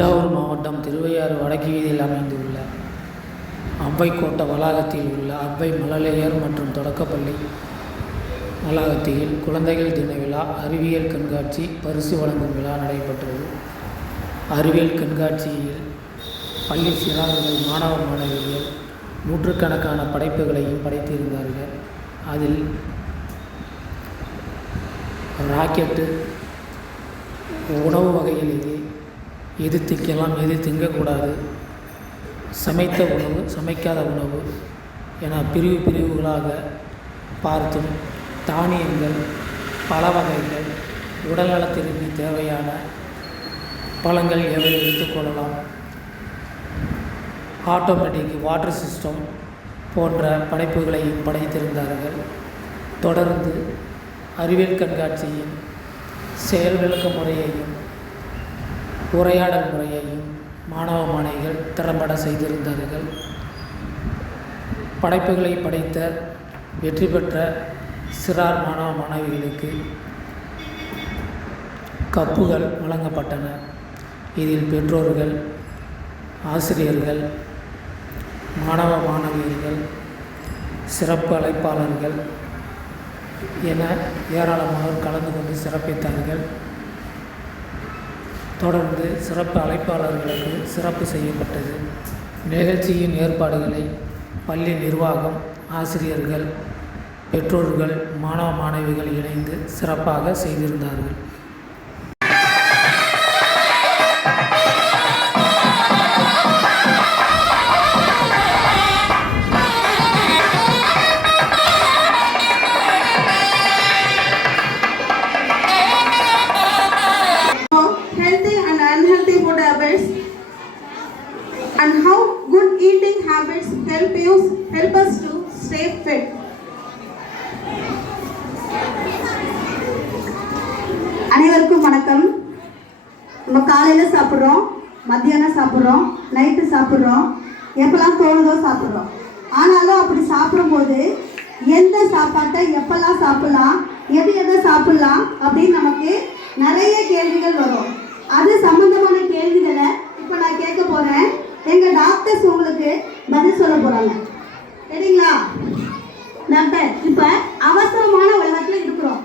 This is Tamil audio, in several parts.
தஞ்சாவூர் மாவட்டம் திருவையாறு வடக்கு வீதியில் அமைந்துள்ள அவ்வை கோட்ட வளாகத்தில் உள்ள அவ்வை மழலையர் மற்றும் தொடக்கப்பள்ளி வளாகத்தில் குழந்தைகள் தின விழா, அறிவியல் கண்காட்சி, பரிசு வழங்கும் விழா நடைபெற்றது. அறிவியல் கண்காட்சியில் பள்ளி சிறார்கள், மாணவ மாணவிகள் நூற்றுக்கணக்கான படைப்புகளையும் படைத்திருந்தார்கள். அதில் ராக்கெட்டு, உணவு வகையிலேயே எது திங்கலாம், எது திங்கக்கூடாது, சமைத்த உணவு, சமைக்காத உணவு என பிரிவுகளாக பார்த்தும், தானியங்கள், பல வகைகள், உடல்நலத்திற்கு தேவையான பழங்கள் எவை எடுத்துக்கொள்ளலாம், ஆட்டோமேட்டிக் வாட்டர் சிஸ்டம் போன்ற படைப்புகளையும் படைத்திருந்தார்கள். தொடர்ந்து அறிவியல் கண்காட்சியின் செயல் விளக்க முறையையும் உரையாடல் முறையையும் மாணவ மாணவிகள் திறம்பட செய்திருந்தார்கள். படைப்புகளை படைத்த வெற்றி பெற்ற சிறார் மாணவ மாணவிகளுக்கு கப்புகள் வழங்கப்பட்டன. இதில் பெற்றோர்கள், ஆசிரியர்கள், மாணவ மாணவியர்கள், சிறப்பு அழைப்பாளர்கள் என ஏராளமானோர் கலந்து கொண்டு சிறப்பித்தார்கள். தொடர்ந்து சிறப்பு அழைப்பாளர்களுக்கு சிறப்பு செய்யப்பட்டது. நிகழ்ச்சியின் ஏற்பாடுகளை பள்ளி நிர்வாகம், ஆசிரியர்கள், பெற்றோர்கள், மாணவ மாணவிகள் இணைந்து சிறப்பாக செய்திருந்தார்கள். And how good eating habits help us to stay fit. அனைவருக்கும் வணக்கம். நம்ம காலையில் சாப்பிட்றோம், மத்தியானம் சாப்பிட்றோம், நைட்டு சாப்பிட்றோம், எப்பெல்லாம் தோணுதோ சாப்பிட்றோம். ஆனாலும் அப்படி சாப்பிடும்போது எந்த சாப்பாட்டை எப்பெல்லாம் சாப்பிட்லாம், எதை சாப்பிட்லாம் அப்படின்னு நமக்கு நிறைய கேள்விகள் வரும். அது சம்பந்தமான கேள்விகளை இப்போ நான் கேட்க போகிறேன். எங்கள் டாக்டர்ஸ் உங்களுக்கு பதில் சொல்ல போகிறாங்க. சரிங்களா டாக்டர்? இப்போ அவசரமான உலகத்தில் இருக்கிறோம்.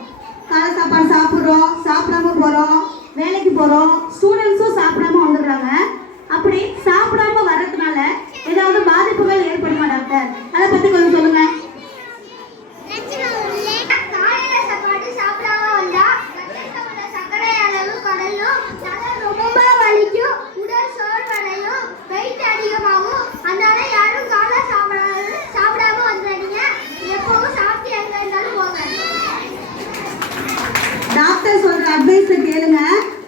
காலை சாப்பாடு சாப்பிட்றோம், சாப்பிடாம போகிறோம், வேலைக்கு போகிறோம், ஸ்டூடெண்ட்ஸும் சாப்பிடாம வந்துடுறாங்க. அப்படி சாப்பிடாம வர்றதுனால ஏதாவது பாதிப்புகள் ஏற்படுமா டாக்டர்? அதை பற்றி கொஞ்சம் சொல்லுங்கள். டாக்டர் சொல்ற அட்வைஸை கேளுங்க.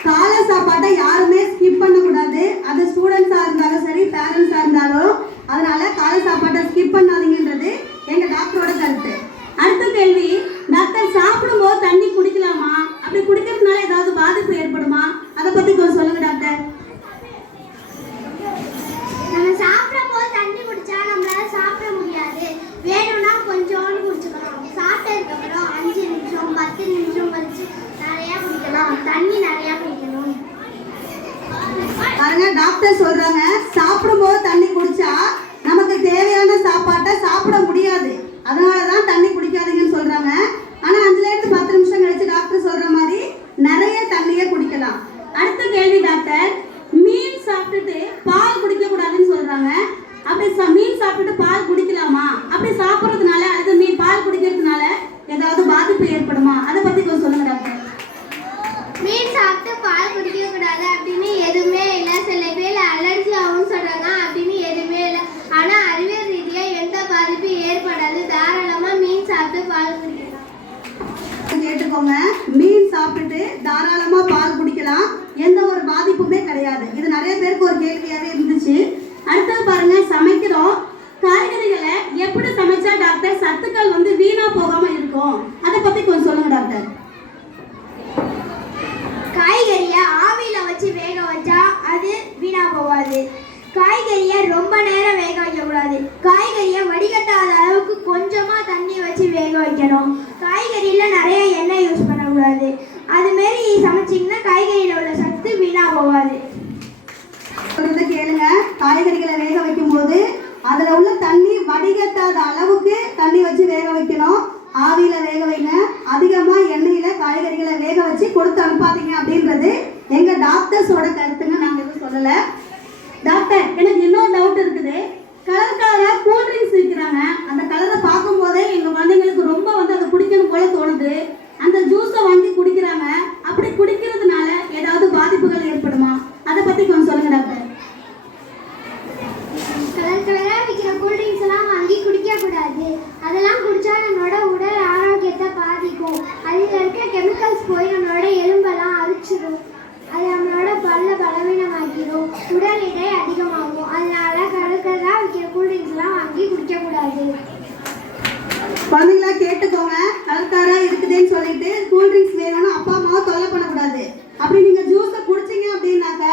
காலை சாப்பாட்டை யாருமே ஸ்கிப் பண்ணக்கூடாது. அது ஸ்டூடெண்ட்ஸாக இருந்தாலும் சரி, பேரண்ட்ஸாக இருந்தாலும். அதனால காலை சாப்பாட்டை ஸ்கிப் பண்ணாதீங்கன்றது எங்கள் டாக்டரோட கருத்து. அடுத்த கேள்வி, டாக்டர் சாப்பிடும்போது தண்ணி குடிக்கலாமா? அப்படி குடிக்கிறதுனால ஏதாவது பாதிப்பு ஏற்படுமா? அதை பற்றி கொஞ்சம் சொல்லுங்க டாக்டர். நம்ம சாப்பிடும் போது தண்ணி குடிச்சா நம்மளால சாப்பிட முடியாது. வேணும்னா கொஞ்சோண்டு குடிச்சுக்கலாம். சாப்பிட்டதுக்கு அப்புறம் 5 நிமிஷம் 10 நிமிஷம் கழிச்சு நிறைய குடிக்கலாம். தண்ணி நிறைய குடிக்கணும். பாருங்க, டாக்டர் சொல்றாங்க சாப்பிடும்போது தண்ணி குடிச்சா நமக்கு தேவையான சாப்பாட்டை சாப்பிட முடியாது. அதனாலதான் தண்ணி குடிக்காதீங்கன்னு சொல்றாங்க. ஆனா 5லேருந்து 10 நிமிஷம் கழிச்சு டாக்டர் சொல்ற மாதிரி நிறைய தண்ணியை குடிக்கலாம். அடுத்த கேள்வி டாக்டர், மீன் சாப்பிட்டுட்டு பால் குடிக்க கூடாதுன்னு சொல்றாங்க. அப்படி மீன் சாப்பிட்டுட்டு பால் குடிக்கலாமா? அப்படி சாப்பிட்றதுனால அல்லது பால் குடிக்கிறதுனால ஏதாவது பாதிப்பு ஏற்படுமா? அதை பத்தி கொஞ்சம் சொல்லுங்க டாக்டர். மீன் சாப்பிட்டு பால் குடிக்க கூடாது அப்படின்னு எதுவுமே இல்லை. சில பேர் அலர்ஜி ஆகும்னு சொல்றாங்க. அப்படின்னு எதுவுமே இல்லை. ஆனா அறிவியல் ரீதியா எந்த பாதிப்பு ஏற்படாது. தாராளமா மீன் சாப்பிட்டு பால் குடிக்கலாம். கேட்டுக்கோங்க, மீன் சாப்பிட்டுட்டு தாராளமா பால் குடிக்கலாம், எந்த ஒரு பாதிப்புமே கிடையாது. இது நிறைய பேருக்கு ஒரு கேள்வியாவே இருந்துச்சு. அடுத்தது பாருங்க, சமைக்கிறோம். காய்கறிகளை எப்படி சமைச்சா டாக்டர் சத்துக்கள் வீணா போகாம இருக்கும்? அதை பத்தி கொஞ்சம் சொல்லுங்க டாக்டர். காய்கறியை ஆவியில வச்சு வேக வச்சா அது வீணா போகாது. காய்கறியை ரொம்ப நேரம் வேக வைக்கக்கூடாது. காய்கறியை வடிகட்டாத அளவுக்கு கொஞ்சமா தண்ணி வச்சு வேக வைக்கணும். காய்கறியில நிறைய எண்ணெய் யூஸ் பண்ணக்கூடாது. அதுமாரி சமைச்சிங்கன்னா காய்கறியில் உள்ள சத்து வீணா போகாது. கேளுங்க. காய்கறிகளை வேக வைக்கும் போது அதில் உள்ள தண்ணி வடிகட்டாத அளவுக்கு தண்ணி வச்சு வேக வைக்கணும். ஆவியில் வேக வைங்க. அதிகமாக எண்ணெயில் காய்கறிகளை வேக வச்சு கொடுத்து அனுப்பாதீங்க அப்படின்றது எங்கள் டாக்டர்ஸோட கருத்துங்க. நாங்கள் எதுவும் சொல்லலை. டாக்டர், எனக்கு இன்னொரு டவுட் இருக்குது. கலர் கலராக கூல்ட்ரிங்க்ஸ் விற்கிறாங்க. அந்த கலரை பார்க்கும் போதே எங்கள் குழந்தைங்களுக்கு ரொம்ப அதை குடிக்கணும் போல தோணுது. அந்த ஜூஸை வாங்கி குடிக்கிறாங்க. அப்படி குடிக்கிறதுனால ஏதாவது பாதிப்புகள் ஏற்படுமா? அதை பற்றி கொஞ்சம் சொல்லுங்க டாக்டர். கலர் கலராக விற்கிற கூல்ட்ரிங்க்ஸ் எல்லாம் வாங்கி குடிக்கக்கூடாது. அதெல்லாம் குடித்தா நம்மளோட உடல் ஆரோக்கியத்தை பாதிக்கும். அதில் இருக்க கெமிக்கல்ஸ் போய் நம்மளோட எலும்பெல்லாம் அரிச்சிடும். அது நம்மளோட பலவீனமாக்கிடும். உடல் எடை அதிகமாகும். அதனால கலர் கலராக விற்கிற கூல்ட்ரிங்க்ஸ்லாம் வாங்கி குடிக்கக்கூடாது. குழந்தைங்களா கேட்டுக்கோங்க. கலர்காராக இருக்குதுன்னு சொல்லிட்டு கூல்ட்ரிங்க்ஸ் வேணும்னு அப்பா அம்மாவை தொல்லை பண்ணக்கூடாது. அப்படி நீங்கள் ஜூஸை குடிச்சிங்க அப்படின்னாக்க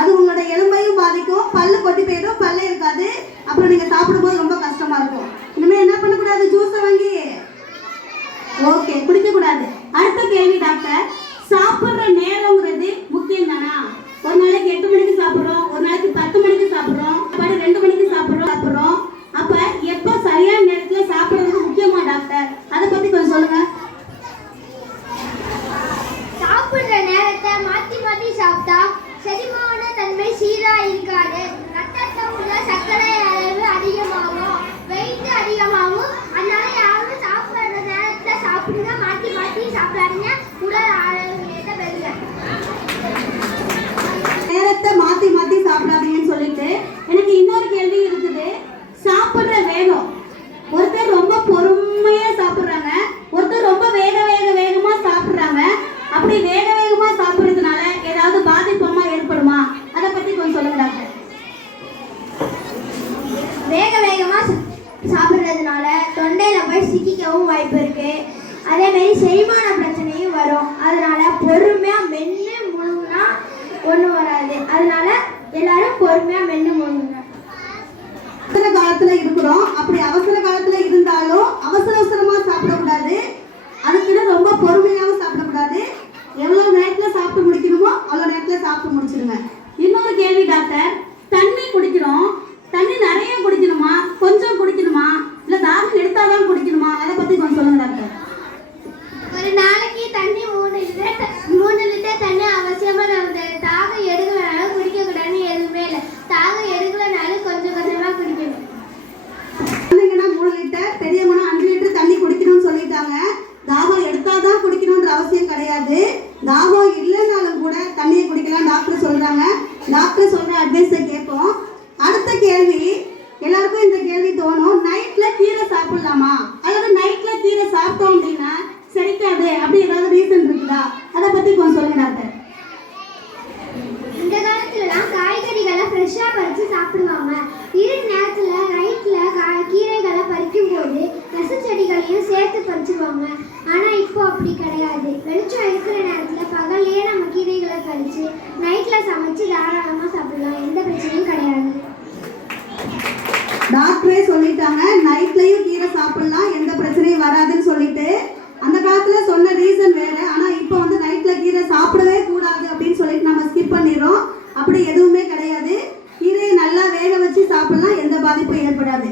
அது உங்களோட எலும்பையும் பாதிக்கும். பல்லு கொட்டி போயிடும், பல்லே இருக்காது. அப்புறம் நீங்கள் சாப்பிடும்போது ரொம்ப கஷ்டமாக இருக்கும். இனிமேல் என்ன பண்ணக்கூடாது? ஜூஸை வாங்கி ஓகே குடிக்கக்கூடாது. அடுத்த கேள்வி டாக்டர், சாப்பிட்ற நேரங்கிறது முக்கியம் தானா? ஒரு நாளைக்கு 8 மணிக்கு சாப்பிட்றோம், ஒரு நாளைக்கு 10 மணிக்கு சாப்பிட்றோம், 2 மணிக்கு சாப்பிட்றோம். அப்போ எப்போ சரியான நேரத்தில் சாப்பிட்றது முக்கியமா டாக்டர்? அதை பற்றி கொஞ்சம் சொல்லுங்க. சாப்பிட்ற நேரத்தை மாற்றி மாற்றி சாப்பிட்டா செரிமான தன்மை சீராக இருக்காது. ரத்தத்தில் உள்ள சர்க்கரை அளவு அதிகமாகும், வெயிட் அதிகமாகும். அதனால யாரும் சாப்பிட்ற நேரத்தில் சாப்பிடுங்க, மாற்றி மாற்றி சாப்பிடாதீங்க. உடல் ஆரோக்கியத்தை பெறுங்க. நேரத்தை மாற்றி மாற்றி சாப்பிடாதீங்கன்னு சொல்லிட்டு எனக்கு இன்னொரு கேள்வி இருக்குது. சாப்பிட்ற வேகம், ஒருத்தர் ரொம்ப பொறுமையாக சாப்பிட்றாங்க, ஒருத்தர் ரொம்ப வேகமாக சாப்பிட்றாங்க. அப்படி வேகமாக சாப்பிட்றதுனால ஏதாவது பாதிப்பமா ஏற்படுமா? அதை பற்றி கொஞ்சம் சொல்லுங்க டாக்டர். வேகமாக சாப்பிட்றதுனால தொண்டையில் போய் சிக்கிக்கவும் வாய்ப்பு இருக்கு. அதேமாரி செரிமான பிரச்சனையும் வரும். அதனால பொறுமையாக மென்று முழுங்கினா ஒன்றும் வராது. அதனால எல்லாரும் பொறுமையாக மென்று முழுங்குங்க. அவசர காலத்துல இருக்கிறோம். அப்படி அவசர காலத்துல இருந்தாலும் அவசரமா சாப்பிடக்கூடாது. அதுக்குன்னு ரொம்ப பொறுமையாகவும் சாப்பிடக்கூடாது. எவ்வளவு நேரத்துல சாப்பிட்டு முடிக்கணுமோ அவ்வளவு நேரத்துல சாப்பிட்டு முடிச்சிடுங்க. இன்னொரு கேள்வி டாக்டர், தண்ணி குடிக்கிறோம். தண்ணி நிறைய குடிக்கணுமா, கொஞ்சம் குடிக்கணுமா, இல்ல தாகம் எடுத்தாதான் குடிக்கணுமா? அதை பத்தி கொஞ்சம் சொல்லுங்க டாக்டர். ஒரு நாளைக்கு தண்ணி 3 லிட்டர் தண்ணி அவசியமா நமக்கு. தாகம் எடுக்கலனாலும் குடிக்கக்கூடாதுன்னு எதுவுமே இல்லை. தாகம் எடுக்கலனாலும் கொஞ்சம் கொஞ்சமா குடிக்கணும். 3 லிட்டர், பெரியவங்கன்னா 5 லிட்டர் தண்ணி குடிக்கணும்னு சொல்லிட்டாங்க. தாகம் எடுத்தாதான் குடிக்கணும்ன்ற அவசியம் கிடையாது. தாகம் இல்லைனாலும் கூட தண்ணியை குடிக்கலாம் டாக்டர் சொல்றாங்க. டாக்டர் சொல்ற அட்வைஸை கேட்போம். அடுத்த கேள்வி, எல்லாருக்கும் இந்த கேள்வி தோணும், நைட்ல கீரை சாப்பிடலாமா, அல்லது நைட்ல கீரை சாப்பிட்டோம் அப்படின்னா சரிக்காது, அப்படி ஏதாவது ரீசன் இருக்குதா? அதை பத்தி கொஞ்சம் சொல்லுங்க டாக்டர். இந்த காலத்துலலாம் காய்கறிகளை ஃப்ரெஷ்ஷாக பறித்து சாப்பிடுவாங்க. இருட்டு நேரத்தில் நைட்டில் கீரைகளை பறிக்கும் போது செடிகளையும் சேர்த்து பறிச்சுடுவாங்க. ஆனால் இப்போ அப்படி கிடையாது. வெளிச்சம் இருக்கிற நேரத்தில் பகல்லையே நம்ம கீரைகளை பறித்து நைட்டில் சமைச்சு தாராளமாக சாப்பிடலாம். எந்த பிரச்சனையும் கிடையாது. டாக்டரே சொல்லிட்டாங்க நைட்லயும் கீரை சாப்பிடலாம், எந்த பிரச்சனையும் வராதுன்னு சொல்லிட்டு. அந்த காலத்துல சொன்ன ரீசன் வேற. ஆனா இப்போ நைட்ல கீரை சாப்பிடவே கூடாது அப்படின்னு சொல்லிட்டு நம்ம ஸ்கிப் பண்ணிடுறோம். அப்படி எதுவுமே கிடையாது. கீரையை நல்லா வேக வச்சு சாப்பிடலாம், எந்த பாதிப்பும் ஏற்படாது.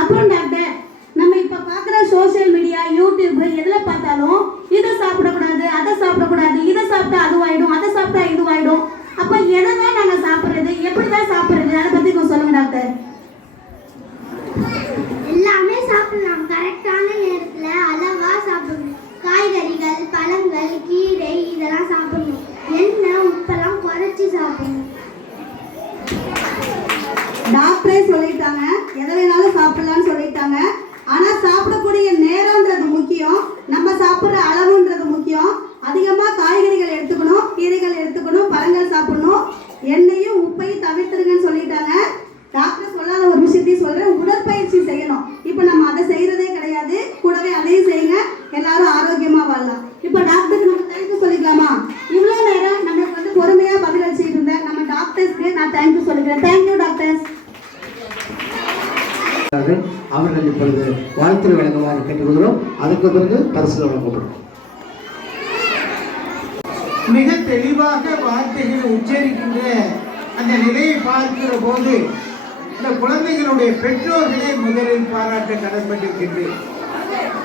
அப்புறம் டாக்டர், நம்ம இப்ப பாக்குற சோசியல் மீடியா, யூடியூப் எதுல பார்த்தாலும் இதை சாப்பிடக்கூடாது, அதை சாப்பிடக்கூடாது, இதை சாப்பிட்டா அதுவாயிடும், அதை சாப்பிட்டா இதுவாயிடும். அப்ப எதை தான் நாங்க சாப்பிடுறது, எப்படிதான் சாப்பிடுறது? அதை பத்தி கொஞ்சம் சொல்லுங்க டாக்டர். எல்லாமே சாப்பிடலாம். கரெக்டான நேரத்தில் அளவாக சாப்பிடணும். காய்கறிகள், பழங்கள், கீரை இதெல்லாம் சாப்பிடணும். எண்ணெய், உப்பெல்லாம் குறைச்சி சாப்பிடணும். டாக்டரே சொல்லிட்டாங்க எதை வேணாலும் சாப்பிடலாம்னு சொல்லிட்டாங்க. ஆனா சாப்பிடக்கூடிய நேரம்ன்றது முக்கியம், நம்ம சாப்பிட்ற அளவுன்றது முக்கியம். அதிகமா காய்கறிகள் எடுத்துக்கணும், கீரைகள் எடுத்துக்கணும், பழங்கள் சாப்பிடணும். எண்ணெயும் உப்பையும் தவிர்த்துருங்கன்னு சொல்லிட்டாங்க. டாக்டர் சொல்லாத ஒரு விஷயத்தையும் சொல்றேன், உடற்பயிற்சி செய்யணும். இப்போ நம்ம அதை செய்யறதே கிடையாது. கூடவே அதையும் செய்யுங்க, எல்லாரும் ஆரோக்கியமா வாழலாம். இப்போ டாக்டருக்கு நம்ம தேங்க்யூ சொல்லிக்கலாமா? இவ்வளோ நேரம் நம்மளுக்கு பொறுமையா பதில் அளிச்சுட்டு இருந்த நம்ம டாக்டர்ஸ்க்கு நான் தேங்க்யூ சொல்லிக்கிறேன். Thank you doctors. அவர்கள் இப்பொழுது வாழ்த்து வழங்குமாறு கேட்டுக்கொள்கிறோம். அதற்கு பிறகு பரிசு வழங்கப்படும். மிக தெளிவாக வார்த்தைகளை உச்சரிக்கின்ற அந்த நிலையை பார்க்கிற போது இந்த குழந்தைகளுடைய பெற்றோர்களை முதலில் பாராட்ட கடன்பட்டிருக்கின்றேன்.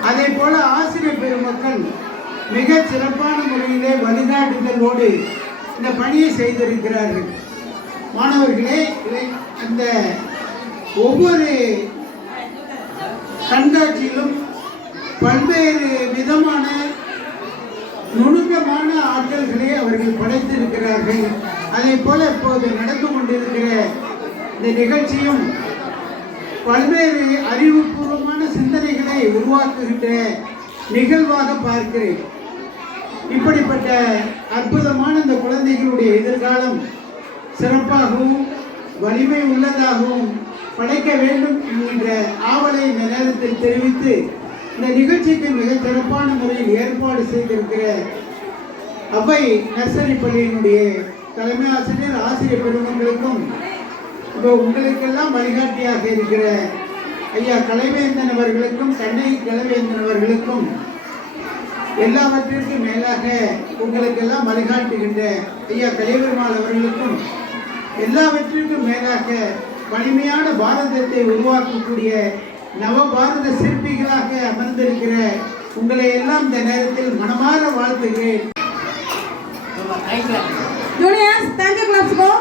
அதே போல ஆசிரியர் பெருமக்கள் மிக சிறப்பான முறையிலே வழிகாட்டுதலோடு இந்த பணியை செய்திருக்கிறார்கள். மாணவர்களே, அந்த ஒவ்வொரு கண்காட்சியிலும் பல்வேறு விதமான நுணுக்கமான ஆற்றல்களை அவர்கள் படைத்திருக்கிறார்கள். அதே போல இப்போது நடந்து கொண்டிருக்கிற இந்த நிகழ்ச்சியும் பல்வேறு அறிவுபூர்வமான சிந்தனைகளை உருவாக்குகின்ற நிகழ்வாக பார்க்கிறேன். இப்படிப்பட்ட அற்புதமான இந்த குழந்தைகளுடைய எதிர்காலம் சிறப்பாகவும் வலிமை உள்ளதாகவும் படைக்க வேண்டும் என்கின்ற ஆவலை இந்த நேரத்தில் தெரிவித்து இந்த நிகழ்ச்சிக்கு மிக சிறப்பான முறையில் ஏற்பாடு செய்திருக்கிற அவ்வை நர்சரி பள்ளியினுடைய தலைமை ஆசிரியர், ஆசிரியர் பெருமக்களுக்கும் இப்போ உங்களுக்கெல்லாம் வழிகாட்டியாக இருக்கிற ஐயா கலைவேந்தன் அவர்களுக்கும், கண்ணகி கலைவேந்தன் அவர்களுக்கும், எல்லாவற்றிற்கும் மேலாக உங்களுக்கெல்லாம் வழிகாட்டுகின்ற ஐயா கலைபெருமாள் அவர்களுக்கும், எல்லாவற்றிற்கும் மேலாக வலிமையான பாரதத்தை உருவாக்கக்கூடிய நவபாரத சிற்பிகளாக அமர்ந்திருக்கிற உங்களை எல்லாம் இந்த நேரத்தில் மனமாற வாழ்த்துகிறேன். Juniors, thank you, class go.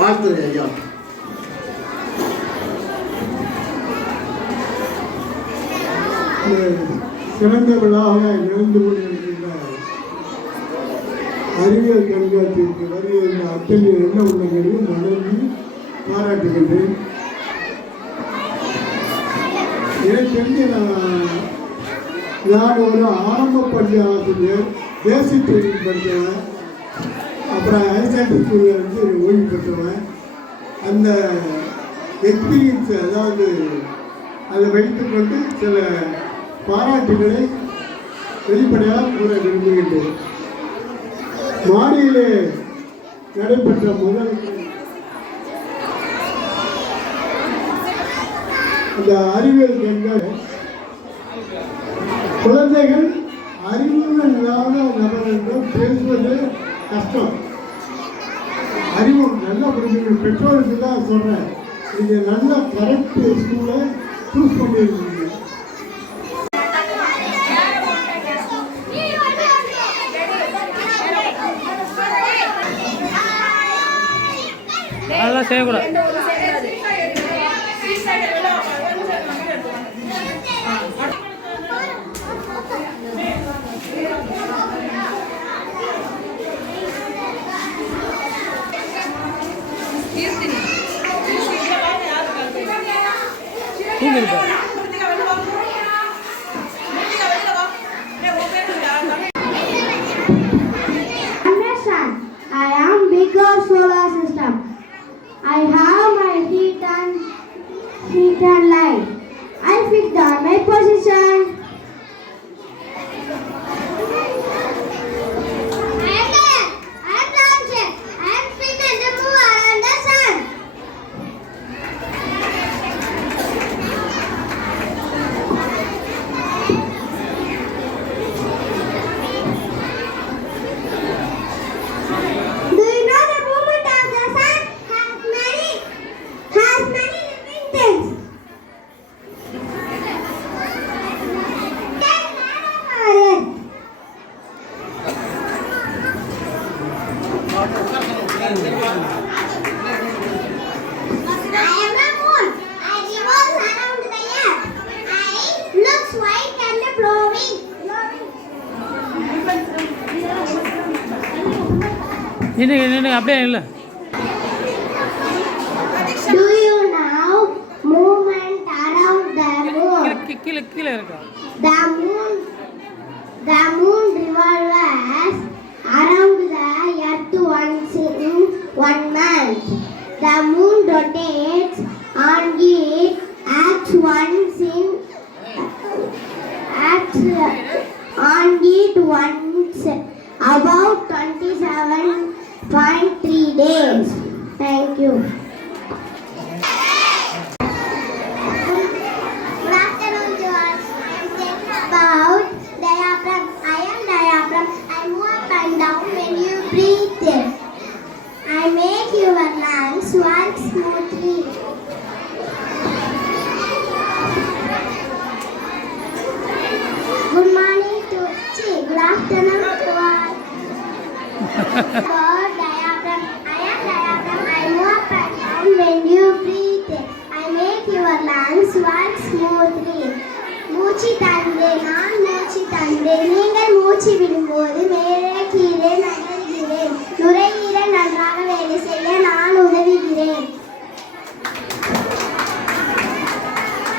வாழ்த்துறை ஐயா. சிறந்த விழாவாக நடந்து கொண்டிருக்கின்ற அறிவியல் கண்காட்சிக்கு வருகின்ற அத்தனை எண்ண உள்ளங்களையும் வணங்கி பாராட்டுகின்றேன். எனக்கு தெரிஞ்சு நான் ஒரு ஆரம்ப பள்ளி ஆசிரியர், பேசிக் ட்ரைனிங் படித்தவன், அப்புறம் ஹையர் செகண்டரி ஸ்கூலில் இருந்து ஓய்வு பெற்றவன். அந்த எக்ஸ்பீரியன்ஸ், அதாவது அதை வைத்துக்கொண்டு சில பாராட்டுகளை வெளிப்படையாக கூற விரும்புகின்றேன். மாடியிலே நடைபெற்ற முதல் அந்த அறிவியல் கண்காட்சி குழந்தைகள் அறிவுகள் இல்லாத நபர்களிடம் பேசுவது கஷ்டம். அறிவு நல்லா புரிஞ்சுக்கணும். பெற்றோருக்கு தான் சொல்கிறேன், நீங்கள் நல்ல கரெக்ட் ஸ்கூலை சூஸ் பண்ணியிருக்கீங்க. அதெல்லாம் செய்யக்கூடாது. I am bigger solar system. I have my heat and light. I fixed on my position. I am there. I am launcher. I am spin and move around the sun. Do you know the movement of the sun has many living things? I am a moon. I revolve around the earth. I looks white and glowing. நின்று அப்படியே இல்லை. Do you know movement around the moon? கீழே கீழே இருக்கா? The moon revolves around the earth once in 1 month. The moon rotates on its axis once in fine 3 days. Thank you. Good afternoon to us. I am talking about diaphragm. I am diaphragm. I move up and down when you breathe. I make your lungs work smoothly. Good morning to good afternoon to all. About diaphragm. I am diaphragm. I move up and down when you breathe. I make your lungs work smoothly. மூச்சு தண்டு நான் மூச்சு தண்டு நீங்கள் மூச்சு விடும்போது மேலே கீழே நகர்கிறேன். நுரையீரல் நன்றாக வேலை செய்ய நான் உதவுகிறேன்.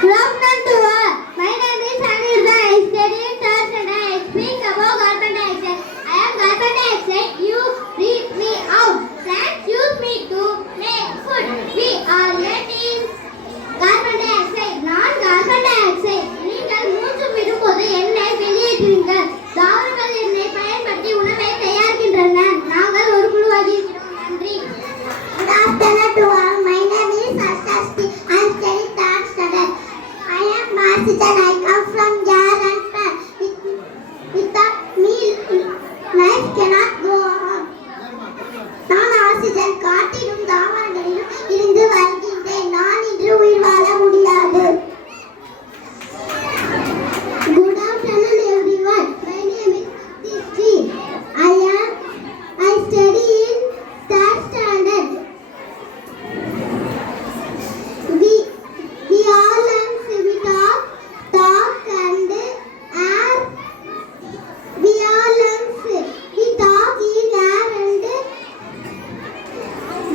Good afternoon to all. My name is Anirudha. I study in third standard. I speak about carbon dioxide. I am carbon dioxide. You breathe me out. Plants use me to make food. We are eating carbon dioxide. நான் carbon dioxide. நீங்கள் மூச்சு விடும்போது என்னை வெளியேற்றுவீர்கள். தாவரங்கள் என்னை பயன்படுத்தி உணவை தயாரிக்கின்றன. நாங்கள் ஒரு குழுவாக இருக்கிறோம். நன்றி. Good afternoon to all. My name is Ashasti. I study third standard. I am Marsitan. I come from Jar and Pan. Without me, life cannot go on. நான் ஆக்சிஜன் காற்றிலும் தாவரங்களிலும் இருந்து வருகின்றேன். நான் இன்று உயிர் வாழ முடியாது. Good afternoon everyone. My name is Dishti. I study in third standard. We all learn we talk and air. We all learn we talk in air and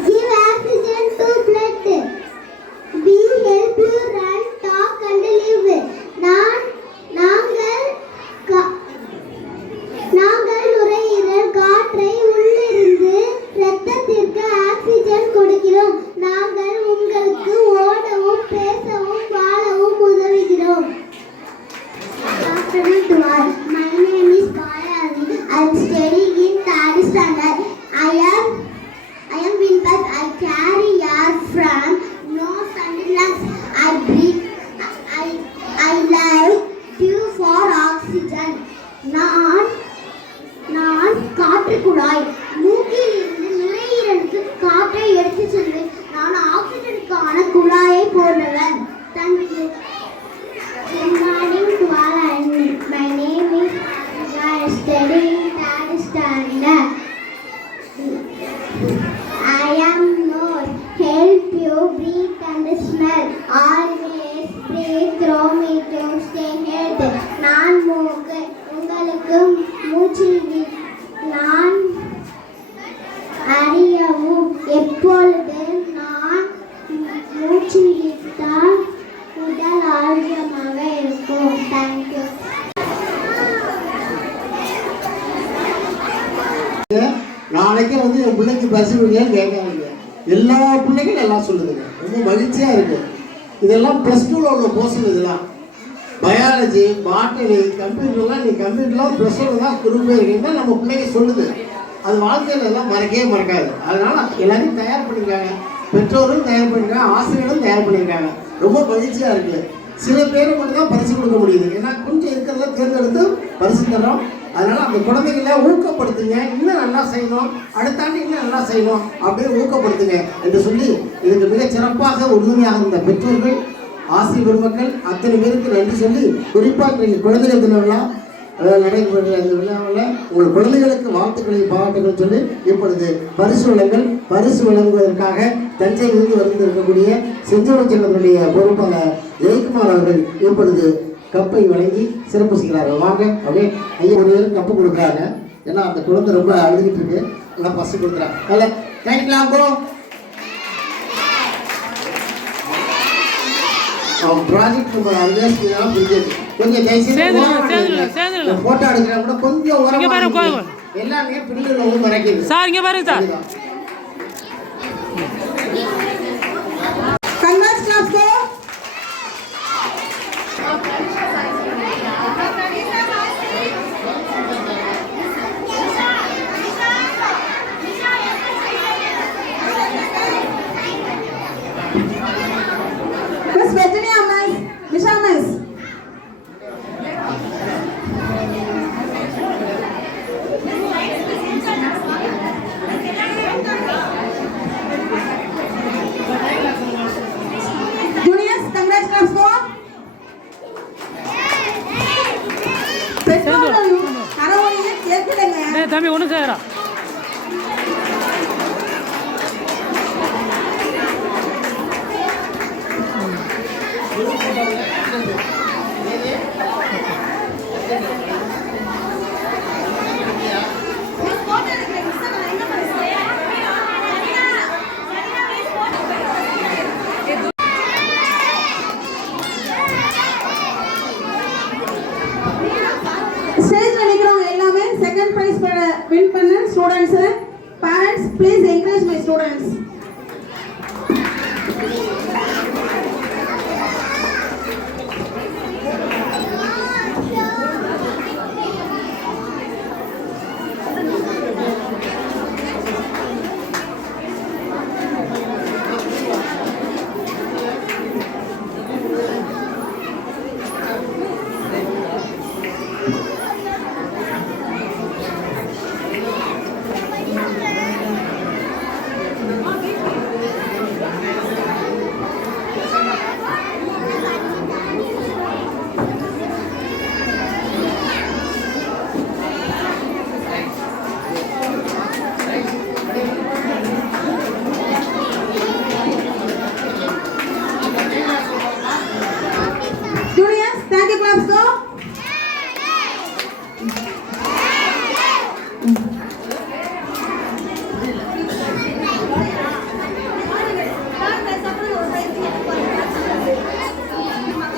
give oxygen to blood. We help you run, talk and live. நாங்கள் நுரையீரல் காற்றை உள்ளிருந்து இரத்தத்திற்கு ஆக்சிஜன் கொடுக்கிறோம். நாங்கள் உங்களுக்கு ஓடவும் பேசவும் வாழவும் உதவுகிறோம். Afternoon to all. My name is Kalavi. I am studying in third standard. I am Vinpat. I carry air from nose and lungs. I breathe. I live due for oxygen. நான் காற்று குழாய். மூக்கில் இருந்து நுரையீரலுக்கு காற்றை எடுத்து செல்வேன். நான் ஆக்சிஜனுக்கான குழாயை போன்றவன். Thank you. Good morning to all. My name is I study in third standard. I am Noor. Help you breathe and smell. Always breathe through me to stay healthy. நான் மூக்கு உங்களுக்கு மூச்சு நான் அறியவும் எப்பொழுது நான் மூச்சு விட்டால் உடல் ஆரோக்கியமாக இருக்கும். தேங்க்யூ. நாளைக்கே வந்து என் பிள்ளைக்கு பரிசு இல்லையான்னு கேட்காதீங்க. எல்லா பிள்ளைகளும் எல்லாம் சொல்லுதுங்க. ரொம்ப மகிழ்ச்சியாக இருக்குது. இதெல்லாம் ப்ளஸ் டூவில் உள்ள போர்ஷன். இதெல்லாம் பயாலஜி, பாட்டனி, கம்ப்யூட்டர்லாம் நீங்கள் கம்ப்யூட்டர்லாம் ப்ளஸ் டூவில் தான் குரூப்பே இருக்கீங்கன்னா நம்ம பிள்ளைங்க சொல்லுது. அது வாழ்க்கையில் எல்லாம் மறக்கவே மறக்காது. அதனால் எல்லாத்தையும் தயார் பண்ணியிருக்காங்க. பெற்றோரும் தயார் பண்ணியிருக்காங்க, ஆசிரியர்களும் தயார் பண்ணியிருக்காங்க. ரொம்ப மகிழ்ச்சியாக இருக்குது. சில பேர் மட்டும் தான் பரிசு கொடுக்க முடியுது. ஏன்னா கொஞ்சம் இருக்கிறத தேர்ந்தெடுத்து பரிசு தர்றோம். அதனால் அந்த குழந்தைகளை ஊக்கப்படுத்துங்க. இன்னும் நல்லா செய்யணும், அடுத்தாண்டு இன்னும் நல்லா செய்யணும் அப்படின்னு ஊக்கப்படுத்துங்க என்று சொல்லி இதுக்கு மிகச் சிறப்பாக உறுதுணையாக இருந்த பெற்றோர்கள், ஆசிரியர் பெருமக்கள் அத்தனை பேருக்கு நன்றி சொல்லி, குறிப்பாக இன்றைக்கு குழந்தைகள் தின விழா நடைபெற்ற அந்த விழாவில் உங்கள் குழந்தைகளுக்கு வாழ்த்துக்களை பாராட்டுகள் சொல்லி இப்பொழுது பரிசு வழங்குவதற்காக தஞ்சையிலிருந்து வந்திருக்கக்கூடிய செஞ்சோலை செல்வனுடைய பொறுப்பாளர் ஜெயக்குமார் அவர்கள் இப்பொழுது கப்பை வழங்கி சிறப்பு செய்கிறார்கள். வாங்க அப்படியே ஐயா ஒரு பேருக்கு கப்பு கொடுக்குறாங்க. ஏன்னா அந்த குழந்தை ரொம்ப அழுதுகிட்டு இருக்கு. எல்லாம் பசு கொடுக்குறாங்க. அல்ல தேங்க்லாம் போ ப்ராஜெக்ட் நம்ம அருமையாக புரிஞ்சது. கொஞ்சம் தயவுசெய்து போட்டோ எடுக்கிறா கூட கொஞ்சம் உரமா எல்லாமே பிள்ளைகள் மறைக்குது சார். இங்கே பாருங்க sir. Congrats class go. sir. Parents, please encourage my students. Juniors, thank you, claps go.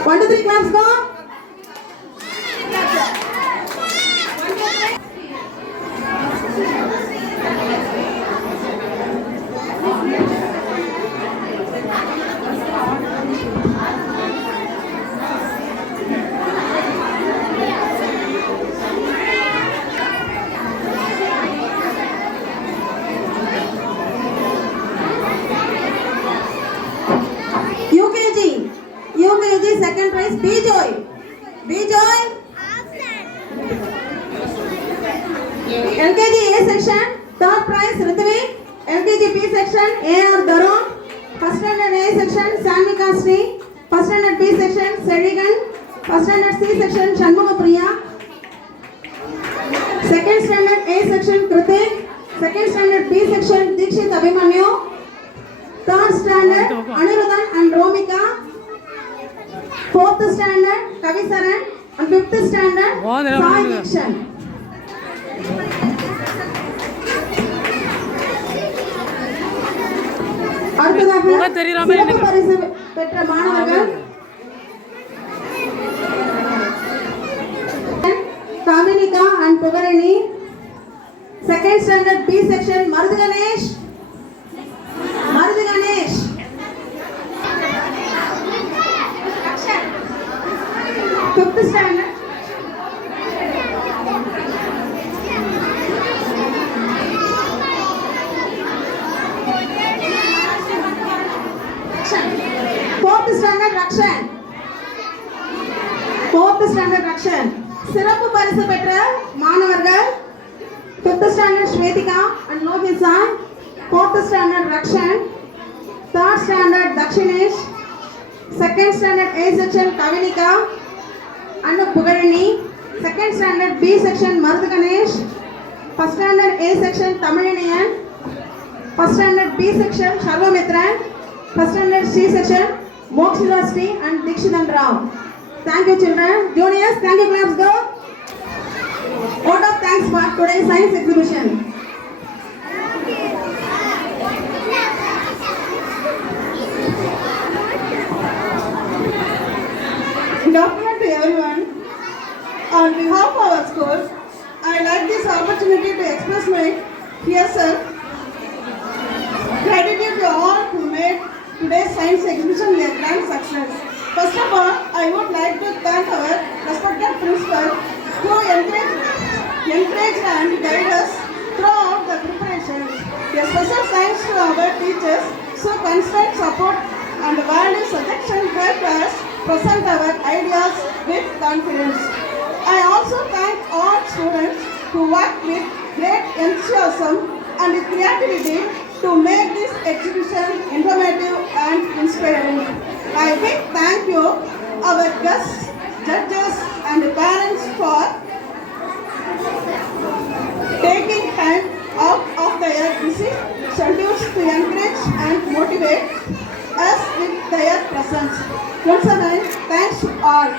One, two, three, claps go. UKG second prize B-Joy. B-Joy. LKG A section third prize Ritvik. LKG B section A.R. Darun. First standard A section Sanvika Sri. First standard B section Sedigan. First standard C section Shanmuga Priya. Second standard A section Kritik. Second standard B section Dikshit Abhimanyu. Third standard Anirudhan and Romika. Fourth standard Kavisaran and fifth standard Sai Dikshan. அடுத்ததாக சிறப்பு பரிசு பெற்ற மாணவர்கள் Kaminika and Pugarini. Second standard B section Marudh Ganesh. Fifth standard Fourth standard Rakshan. சிறப்பு பரிசு பெற்ற மாணவர்கள் fifth standard Shwetika and Lohisa. Fourth standard Rakshan. Third standard Dakshinesh. Second standard A section Kaminika and Pugarini. Second standard B section Marudh Ganesh. First standard A section Tamilinian. First standard B section Sharva Mitran. First standard C section Mokshila Sri and Dikshitan Rao. Thank you, children. Juniors, thank you, claps go. Vote of thanks for today's science exhibition. Good afternoon to everyone. On behalf of our school, I like this opportunity to express my heartfelt gratitude to all who made today's science exhibition a grand success. First of all, I would like to thank our respected principal who encouraged and guided us throughout the preparations. A special thanks to our teachers who constant support and value suggestion helped us present our ideas with confidence. I also thank all students who worked with great enthusiasm and creativity to make this exhibition informative and inspiring. I big thank you our guests, judges and parents for taking time out of their busy schedules to encourage and motivate us with their presence. Once again, thanks to all.